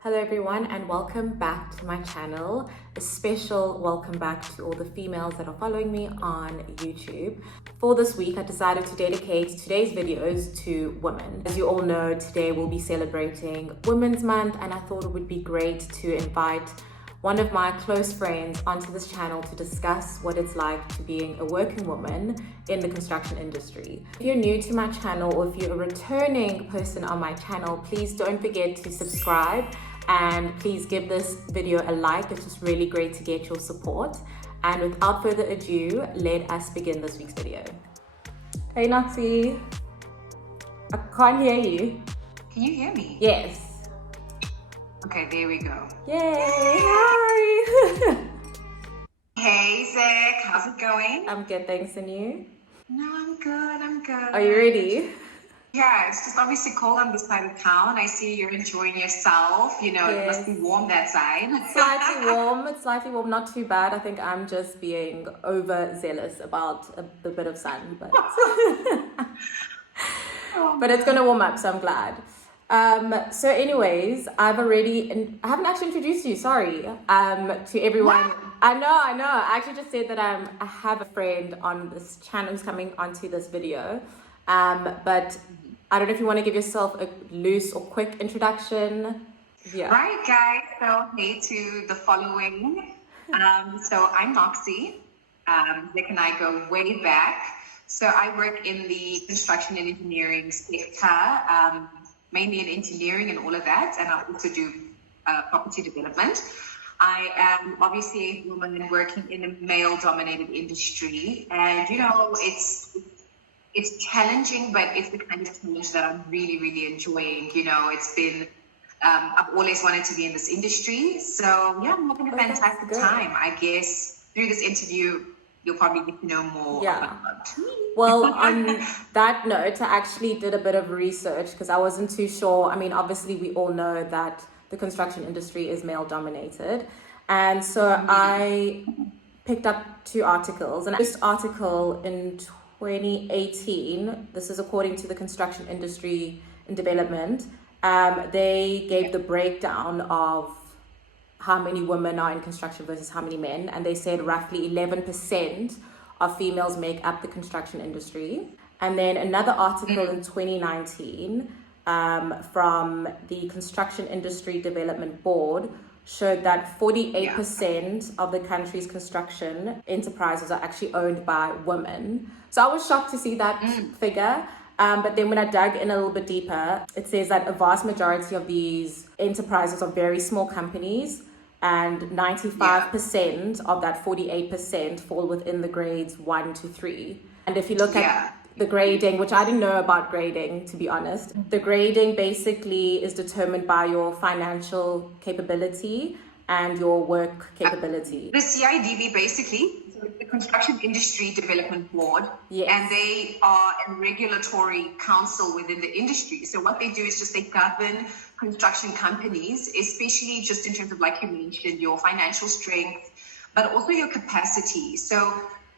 Hello everyone and welcome back to my channel. A special welcome back to all the females that are following me on YouTube. For this week I decided to dedicate today's videos to women. As you all know, today we'll be celebrating Women's Month and I thought it would be great to invite one of my close friends onto this channel to discuss what it's like to being a working woman in the construction industry. If you're new to my channel or if you're a returning person on my channel, please don't forget to subscribe and please give this video a like. It's just really great to get your support. And without further ado, let us begin this week's video. Hey Noxy, I can't hear you. Can you hear me? Yes. Okay, there we go. Yay! Hi! Hey Zach, how's it going? I'm good, thanks, and you? No, I'm good. Are you ready? Yeah, it's just obviously cold on this side of town. I see you're enjoying yourself. You know, It must be warm that side. It's slightly warm, not too bad. I think I'm just being overzealous about the bit of sun, but but it's gonna warm up, so I'm glad. So anyways, I haven't actually introduced you, sorry, to everyone. What? I know. I actually just said that I have a friend on this channel who's coming onto this video. But I don't know if you want to give yourself a loose or quick introduction. Yeah. Right, guys. So, hey to the following. So I'm Noxy. Zach and I go way back. So I work in the construction and engineering sector, mainly in engineering and all of that. And I also do property development. I am obviously a woman working in a male-dominated industry. And, you know, it's challenging, but it's the kind of challenge that I'm really, really enjoying. You know, it's been, I've always wanted to be in this industry. So yeah, I'm having a fantastic time. I guess through this interview, you'll probably get to know more about me. Well, on that note, I actually did a bit of research because I wasn't too sure. I mean, obviously we all know that the construction industry is male dominated. And so I picked up two articles. And the first article in 2018, this is according to the Construction Industry and Development, they gave the breakdown of how many women are in construction versus how many men, and they said roughly 11% of females make up the construction industry. And then another article in 2019 from the Construction Industry Development Board showed that 48% of the country's construction enterprises are actually owned by women. So I was shocked to see that figure. But then when I dug in a little bit deeper, it says that a vast majority of these enterprises are very small companies, and 95% of that 48% fall within the grades 1 to 3. And if you look at the grading, which I didn't know about grading, to be honest. The grading basically is determined by your financial capability and your work capability. The CIDB basically, so the Construction Industry Development Board, Yes. and they are a regulatory council within the industry. So what they do is just they govern construction companies, especially just in terms of, like you mentioned, your financial strength, but also your capacity. So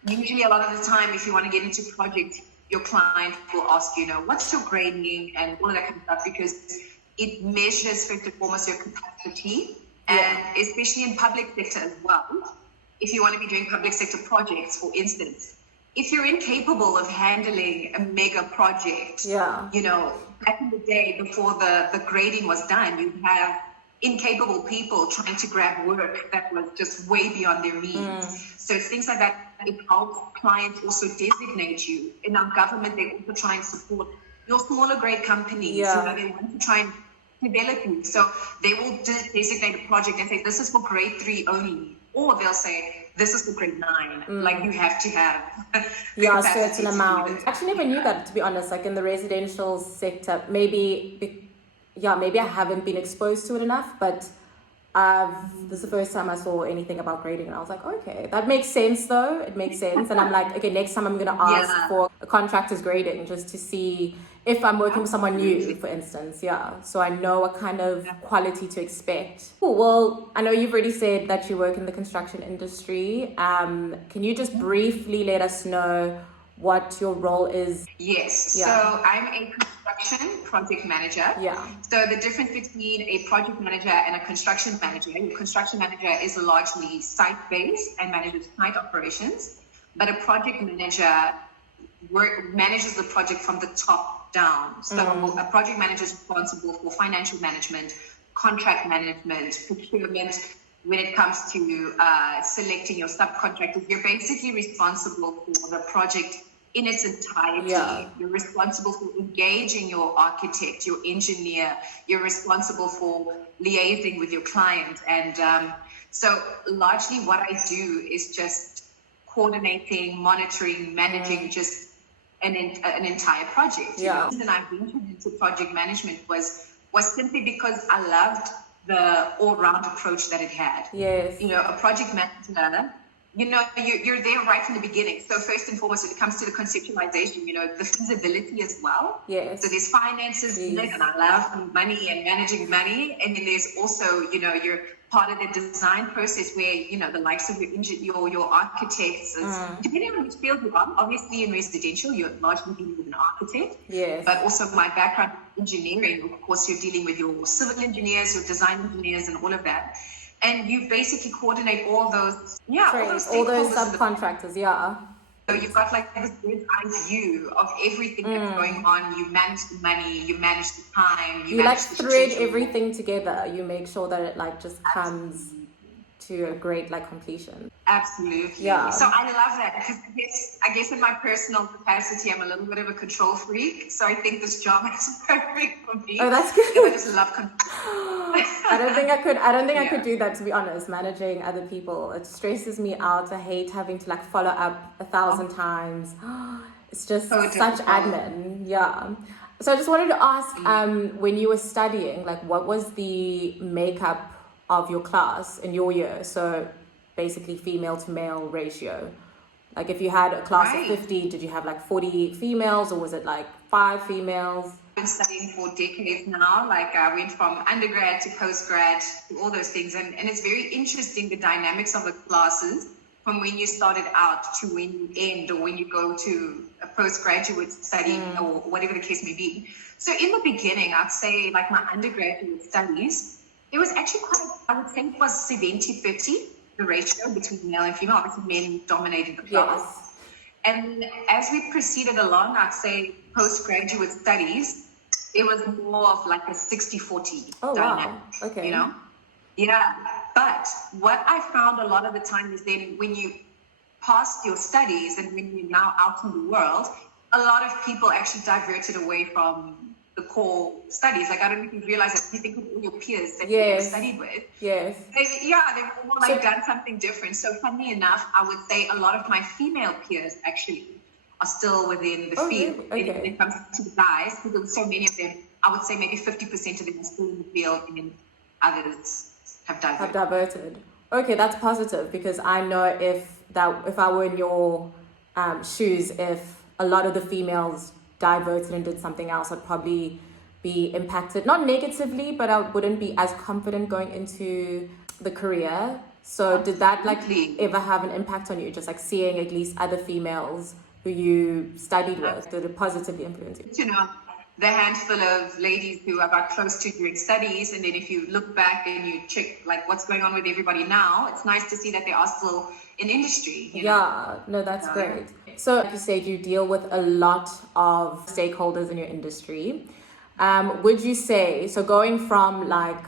usually a lot of the time, if you want to get into projects, your client will ask, you know, what's your grading and all of that kind of stuff, because it measures first and foremost your capacity, and especially in public sector as well. If you want to be doing public sector projects, for instance, if you're incapable of handling a mega project, you know, back in the day before the grading was done, you have incapable people trying to grab work that was just way beyond their means. So it's things like that. It helps clients also designate you. In our government, they also try and support your smaller grade companies. You know, they want to try and develop you. So they will designate a project and say, this is for grade 3 only. Or they'll say, this is for grade 9. Like you have to have a certain amount. I actually never knew that, to be honest. Like in the residential sector, maybe I haven't been exposed to it enough, but this is the first time I saw anything about grading, and I was like, okay, that makes sense though. It makes sense. And I'm like, okay, next time I'm going to ask for a contractor's grading just to see if I'm working with someone new, for instance. So I know what kind of quality to expect. Cool. Well, I know you've already said that you work in the construction industry. Can you just briefly let us know what your role is? Yes. So I'm a construction construction project manager. Yeah. So the difference between a project manager and a construction manager, a construction manager is largely site-based and manages site operations, but a project manager manages the project from the top down. So a project manager is responsible for financial management, contract management, procurement. When it comes to selecting your subcontractors, you're basically responsible for the project in its entirety. Yeah. You're responsible for engaging your architect, your engineer. You're responsible for liaising with your client. And so largely what I do is just coordinating, monitoring, managing just an entire project. Yeah. The reason I ventured into project management was simply because I loved the all-round approach that it had. Yes. A project manager, you're there right from the beginning. So first and foremost, when it comes to the conceptualization, the feasibility as well. Yes. So there's finances in it, and I love money and managing money. And then there's also, you're part of the design process where, the likes of your architects, depending on which field you are. Obviously in residential, you're largely dealing with an architect. Yes. But also my background in engineering, of course, you're dealing with your civil engineers, your design engineers, and all of that. And you basically coordinate all those, all those subcontractors, yeah. So you've got like this bird's eye view of everything that's going on. You manage the money, you manage the time, you like thread everything together. You make sure that it like just comes to a great like completion. Absolutely. Yeah. So I love that because I guess in my personal capacity, I'm a little bit of a control freak. So I think this job is perfect for me. Oh, that's good. Because I just love control. I don't think I could do that, to be honest. Managing other people, it stresses me out. I hate having to like follow up 1,000 times. It's just such admin. Yeah. So I just wanted to ask, when you were studying, like what was the makeup of your class in your year? So basically female to male ratio. Like if you had a class of 50, did you have like 40 females or was it like 5 females? I've been studying for decades now. Like I went from undergrad to postgrad to all those things. And it's very interesting, the dynamics of the classes from when you started out to when you end or when you go to a postgraduate study or whatever the case may be. So in the beginning, I'd say like my undergraduate studies, it was actually I would say it was 70-30, the ratio between male and female. Obviously men dominated the class. Yes. And as we proceeded along, I'd say postgraduate studies, it was more of like a 60-40 dynamic. Wow. Okay. Yeah. But what I found a lot of the time is then when you passed your studies and when you're now out in the world, a lot of people actually diverted away from the core studies. Like I don't know if you realize that you think of all your peers that you studied with. Yes. They've all like done something different. So funny enough, I would say a lot of my female peers actually are still within the field. Really? Okay. When it comes to the guys, because there's so many of them, I would say maybe 50% of them are still in the field and then others have diverted. Okay, that's positive because I know if I were in your shoes, if a lot of the females diverted and did something else, I'd probably be impacted, not negatively, but I wouldn't be as confident going into the career. So did that like ever have an impact on you? Just like seeing at least other females who you studied with, did it positively influence you? The handful of ladies who are about close to during studies, and then if you look back and you check like what's going on with everybody now, it's nice to see that they are still in industry. No, that's great. So like you said, you deal with a lot of stakeholders in your industry. Would you say, so going from like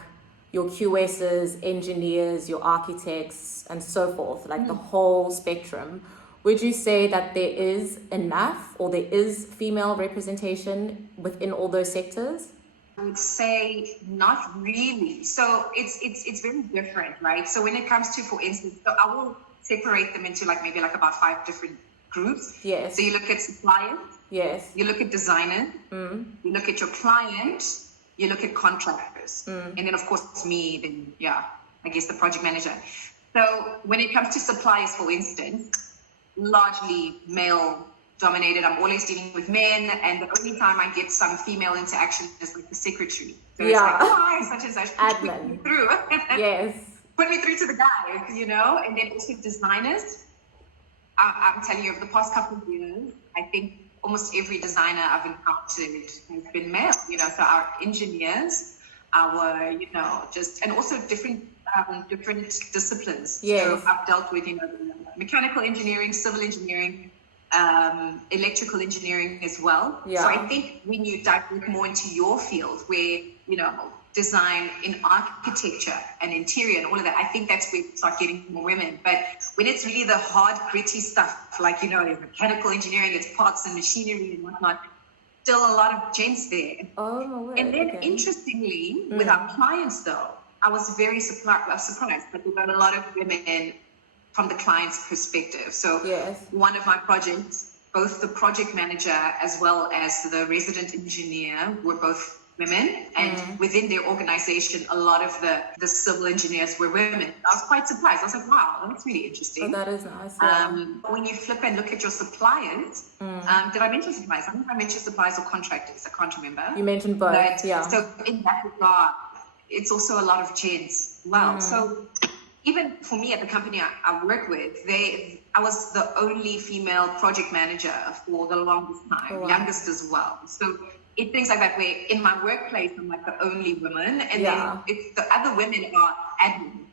your QSs, engineers, your architects, and so forth, like the whole spectrum, would you say that there is enough or there is female representation within all those sectors? I would say not really. So it's very different, right? So when it comes to, for instance, so I will separate them into like maybe like about 5 different groups. Yes. So you look at suppliers. Yes. You look at designers. You look at your client. You look at contractors. And then of course me, then I guess the project manager. So when it comes to suppliers, for instance, largely male dominated. I'm always dealing with men, and the only time I get some female interaction is like the secretary. So it's like, hi, such and such. Admin. Put me through. Yes. Put me through to the guy, and then also designers. I'm telling you, over the past couple of years, I think almost every designer I've encountered has been male, so our engineers, our, just, and also different disciplines. Yes. So I've dealt with, mechanical engineering, civil engineering, electrical engineering as well. Yeah. So I think when you dive more into your field where, design in architecture and interior and all of that, I think that's where we start getting more women. But when it's really the hard, gritty stuff, like, mechanical engineering, it's parts and machinery and whatnot, still a lot of gents there. Oh, wait, and then okay. Interestingly, with our clients though, I was very surprised that we got a lot of women from the client's perspective. So yes. One of my projects, both the project manager as well as the resident engineer were both women, and within their organization, a lot of the civil engineers were women. I was quite surprised. I was like, wow, that's really interesting. Oh, that is nice. Yeah. When you flip and look at your suppliers, did I mention suppliers? I think I mentioned suppliers or contractors. I can't remember. You mentioned both, but, yeah. So in that regard, it's also a lot of gents. Wow. So even for me at the company I work with, I was the only female project manager for the longest time, Oh, wow. youngest as well. So it's things like that where in my workplace I'm like the only woman, and Yeah. then the other women are admin,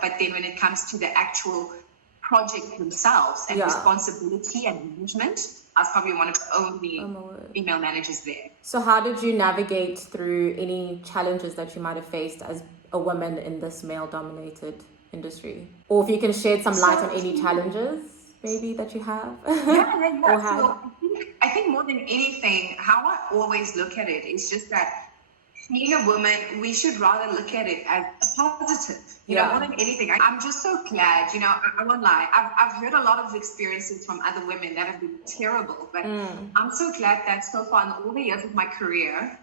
but then when it comes to the actual project themselves and Yeah. responsibility and management, I was probably one of the only Oh, my word. female managers there. So how did you navigate through any challenges that you might have faced as a woman in this male-dominated industry? Or if you can shed some light on any challenges maybe that you have? Yeah. Or had? So I think more than anything, how I always look at it is just that being a woman, we should rather look at it as a positive, more than anything. I'm just so glad, I won't lie. I've heard a lot of experiences from other women that have been terrible, but I'm so glad that so far in all the years of my career,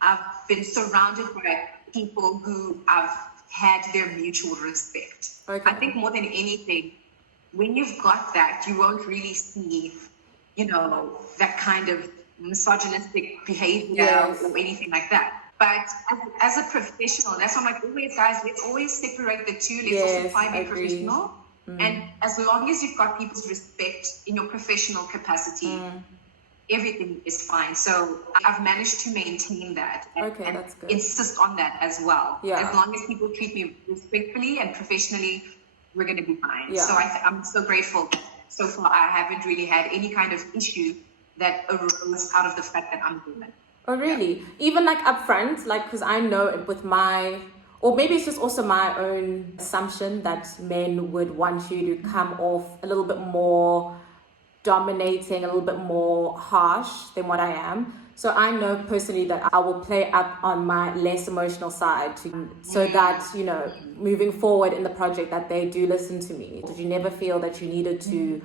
I've been surrounded by people who have had their mutual respect. Okay. I think more than anything, when you've got that, you won't really see, that kind of misogynistic behavior Yes. or anything like that. But as a professional, that's why I'm like, always, guys, let's always separate the two. Let's also Yes, try and I be agree. professional. And as long as you've got people's respect in your professional capacity, everything is fine. So I've managed to maintain that Okay, and that's good. insist on that as well. Yeah. As long as people treat me respectfully and professionally, we're going to be fine. Yeah. So I'm so grateful. So far, I haven't really had any kind of issue that arose out of the fact that I'm a woman. Oh, really? Even like upfront, like, because I know with or maybe it's just also my own assumption that men would want you to come off a little bit more dominating, a little bit more harsh than what I am. So I know personally that I will play up on my less emotional side so that, moving forward in the project that they do listen to me. Did you never feel that you needed to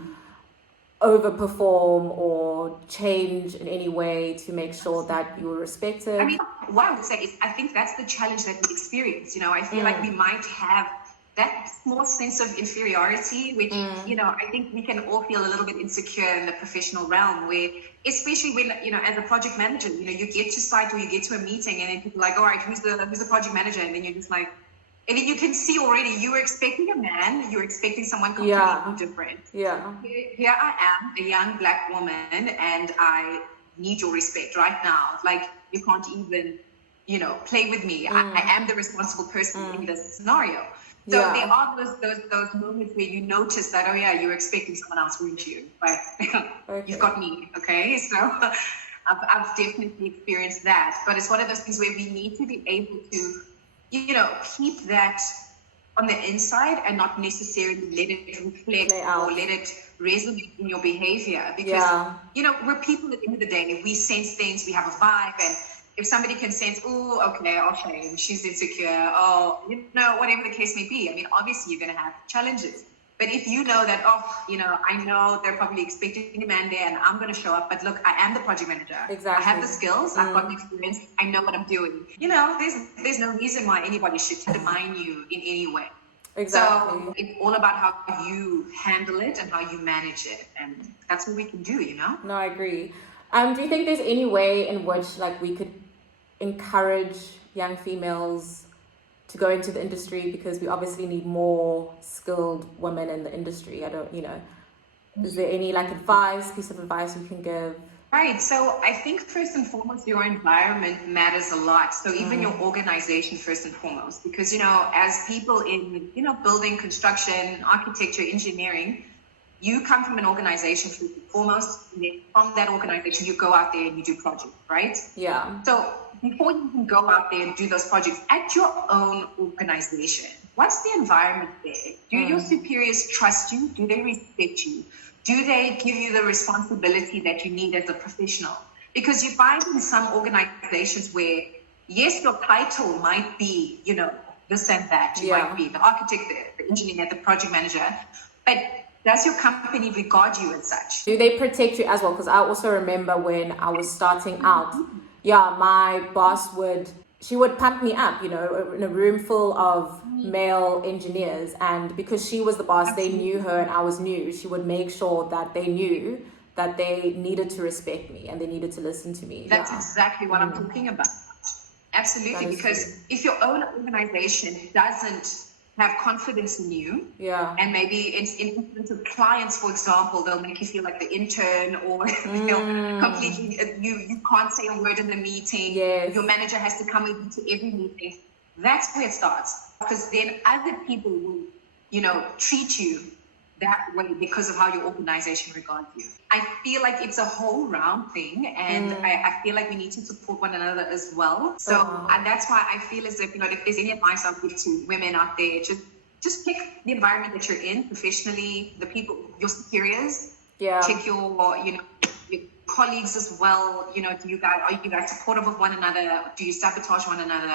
overperform or change in any way to make sure that you were respected? I mean, what I would say is I think that's the challenge that we experience. I feel like we might have that small sense of inferiority, which, I think we can all feel a little bit insecure in the professional realm where, especially when, as a project manager, you get to site or you get to a meeting and then people are like, all right, who's the project manager? And then you're just like, and then you can see already you were expecting a man, you're expecting someone completely different. Yeah. Here I am, a young Black woman, and I need your respect right now. Like, you can't even, play with me. I am the responsible person in this scenario. So there are those moments where you notice that, oh yeah, you're expecting someone else, weren't you? Like, you've got me, okay? So I've definitely experienced that. But it's one of those things where we need to be able to, keep that on the inside and not necessarily let it reflect or let it resonate in your behavior. Because, we're people at the end of the day. We sense things, we have a vibe, and if somebody can sense, oh, okay, oh, shame, she's insecure, whatever the case may be. I mean, obviously you're going to have challenges. But if you know that, I know they're probably expecting a man there and I'm going to show up, but look, I am the project manager. Exactly. I have the skills, I've got the experience, I know what I'm doing. There's no reason why anybody should undermine you in any way. Exactly. So it's all about how you handle it and how you manage it. And that's what we can do, No, I agree. Do you think there's any way in which we could encourage young females to go into the industry, because we obviously need more skilled women in the industry? Is there any piece of advice you can give? Right. So I think first and foremost, your environment matters a lot. So even your organization first and foremost, because, as people in, building, construction, architecture, engineering, you come from an organization first and foremost. And then from that organization, you go out there and you do projects, right? Yeah. So before you can go out there and do those projects at your own organization, what's the environment there? Do your superiors trust you? Do they respect you? Do they give you the responsibility that you need as a professional? Because you find in some organizations where, yes, your title might be, this and that. You might be the architect, the engineer, the project manager. But does your company regard you as such? Do they protect you as well? Because I also remember when I was starting out, my boss would pump me up, in a room full of male engineers. And because she was the boss, they knew her and I was new. She would make sure that they knew that they needed to respect me and they needed to listen to me. That's exactly what I'm talking about. Absolutely. Because if your own organization doesn't have confidence in you, and maybe it's in instance of clients, for example, they'll make you feel like the intern, or completely you can't say a word in the meeting. Your manager has to come into every meeting. That's where it starts, because then other people will treat you that way because of how your organization regards you. I feel like it's a whole round thing, and I feel like we need to support one another as well. So and that's why I feel as if, if there's any advice I'll give to women out there, just pick the environment that you're in professionally, the people, your superiors, check your colleagues as well. Are you guys supportive of one another? Do you sabotage one another?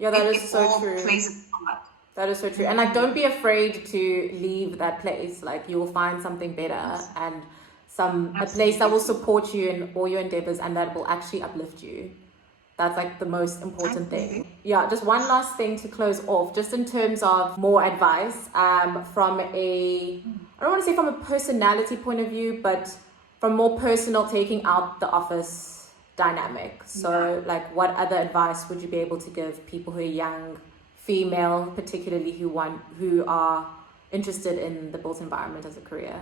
That is so true. Plays a part. That is so true. And don't be afraid to leave that place. Like, you will find something better and a place that will support you in all your endeavors and that will actually uplift you. That's like the most important thing. Just one last thing to close off, just in terms of more advice from I don't want to say from a personality point of view, but from more personal, taking out the office dynamic. So like, what other advice would you be able to give people who are young, female particularly, who are interested in the built environment as a career?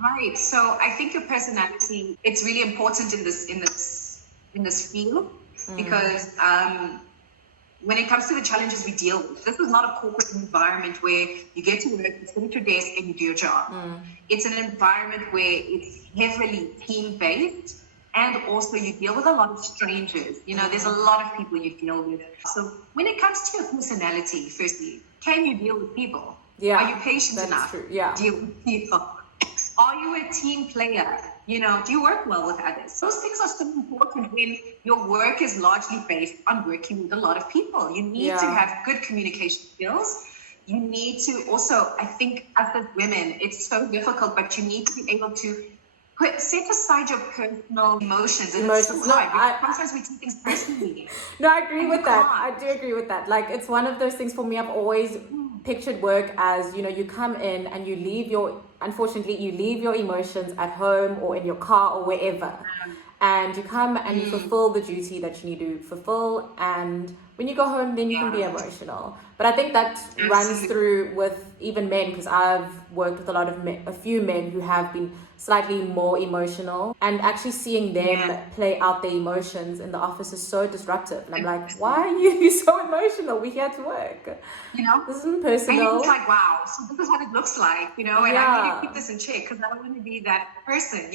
Right. So I think your personality, it's really important in this field, because when it comes to the challenges we deal with, this is not a corporate environment where you get to work, you sit at your desk and you do your job. It's an environment where it's heavily team-based. And also you deal with a lot of strangers. There's a lot of people you deal with. So when it comes to your personality, firstly, can you deal with people? Are you patient enough? Deal with people? Are you a team player? Do you work well with others? Those things are so important when your work is largely based on working with a lot of people. You need to have good communication skills. You need to also, I think as women, it's so difficult, but you need to be able to set aside your personal emotions. Sometimes we take things personally. No, I agree with that. I do agree with that. Like, it's one of those things for me. I've always pictured work as, you come in and you leave your emotions at home or in your car or wherever. And you come and you fulfill the duty that you need to fulfill. And when you go home, then you can be emotional. But I think that runs through with even men, because I've worked with a few men who have been slightly more emotional, and actually seeing them play out their emotions in the office is so disruptive. And I'm like, why are you so emotional? We're here to work. This isn't personal. And it's like, wow, so this is what it looks like, and I need to keep this in check because I don't want to be that person,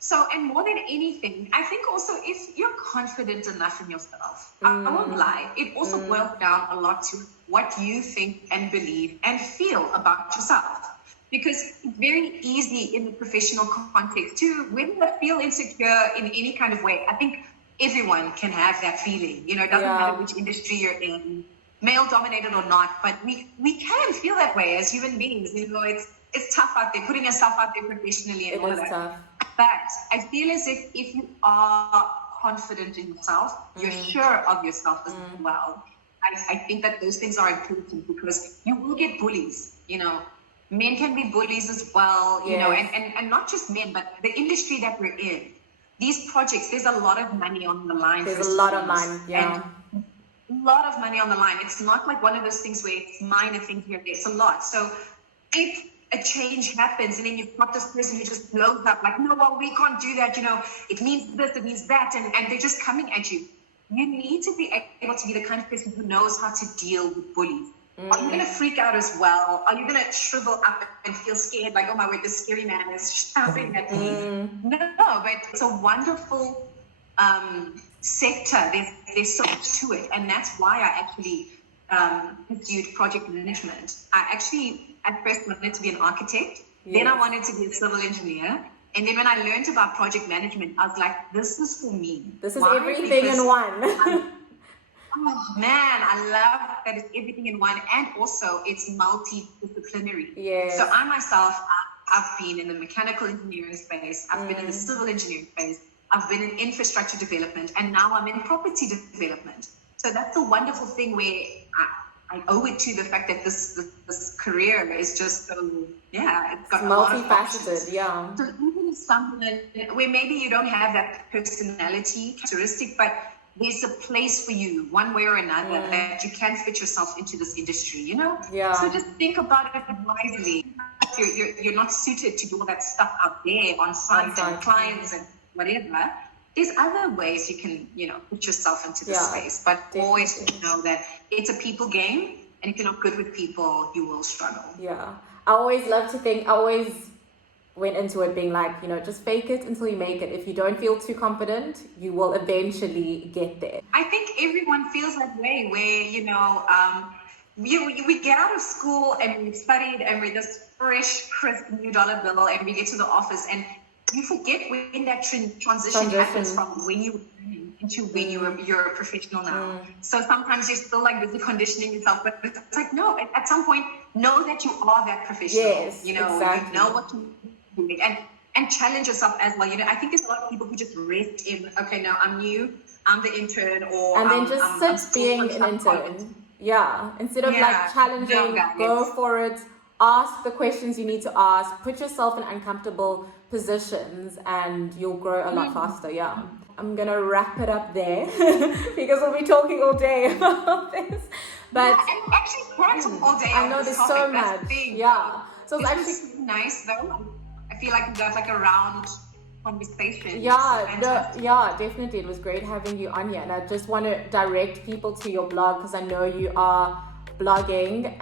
So, and more than anything, I think also if you're confident enough in yourself, I won't lie, it also boils down a lot to what you think and believe and feel about yourself. Because it's very easy in the professional context to, when you feel insecure in any kind of way, I think everyone can have that feeling. It doesn't matter which industry you're in, male dominated or not, but we can feel that way as human beings. It's tough out there, putting yourself out there professionally and all of that. Tough. But I feel as if you are confident in yourself, you're sure of yourself as well. I think that those things are important, because you will get bullies, Men can be bullies as well, and not just men, but the industry that we're in. These projects, there's a lot of money on the line. There's a lot of money, And a lot of money on the line. It's not like one of those things where it's minor things here. It's a lot. So if a change happens, and then you've got this person who just blows up, like, no, well, we can't do that, it means this, it means that, and they're just coming at you. You need to be able to be the kind of person who knows how to deal with bullies. Are you going to freak out as well? Are you going to shrivel up and feel scared, like, oh my word, this scary man is shouting at me? No, but it's a wonderful sector. There's so much to it, and that's why I actually pursued project management. I actually at first wanted to be an architect, then I wanted to be a civil engineer, and then when I learned about project management, I was like, this is for me. This is everything in one. Oh man, I love that it's everything in one, and also it's multidisciplinary. Yes. So I myself, I've been in the mechanical engineering space, I've been in the civil engineering space, I've been in infrastructure development, and now I'm in property development. So that's the wonderful thing where I owe it to the fact that this career is just it's got a lot of options. Yeah. So even if someone where maybe you don't have that personality characteristic, but there's a place for you one way or another that you can fit yourself into this industry, Yeah. So just think about it wisely. You're not suited to do all that stuff out there on site and clients and whatever. There's other ways you can, put yourself into this space, but always know that it's a people game, and if you're not good with people, you will struggle. Yeah. I always went into it being like, just fake it until you make it. If you don't feel too confident, you will eventually get there. I think everyone feels that way, where, we get out of school and we've studied and we're this fresh, crisp new dollar bill, and we get to the office and you forget when that transition happens from when you were learning into when you're a professional now. So sometimes you're still like busy conditioning yourself, but it's like, no, at some point, know that you are that professional. Yes, exactly. You know what to do and challenge yourself as well. I think there's a lot of people who just rest in, okay, now I'm new, I'm the intern, or and then just sit being an intern. Yeah, instead of like challenging, go for it. Ask the questions you need to ask. Put yourself in uncomfortable positions, and you'll grow a lot faster. Yeah, I'm gonna wrap it up there because we'll be talking all day about this. But and actually, quite all day. I know there's so much. Yeah, so it's actually nice though. I feel like that's like a round conversation. Yeah, definitely. It was great having you on here, and I just want to direct people to your blog because I know you are blogging.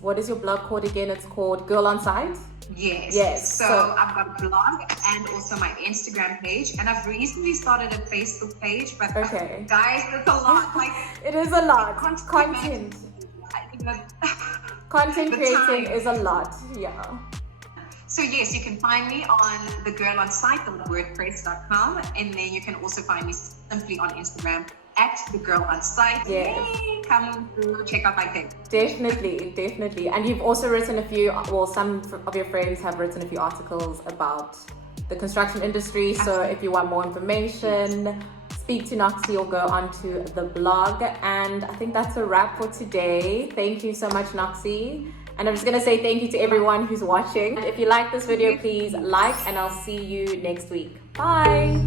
What is your blog called again? It's called Girl on Site. Yes. So I've got a blog and also my Instagram page, and I've recently started a Facebook page. But guys, it's a lot. Like it is a lot. Content creating is a lot. Yeah. So yes, you can find me on thegirlonsite.wordpress.com, and then you can also find me simply on Instagram at thegirlonsite. Yes. Come check out my page. Definitely. And you've also written some of your friends have written a few articles about the construction industry. So if you want more information, speak to Noxy or go onto the blog. And I think that's a wrap for today. Thank you so much, Noxy. And I'm just going to say thank you to everyone who's watching. If you like this video, please like, and I'll see you next week. Bye.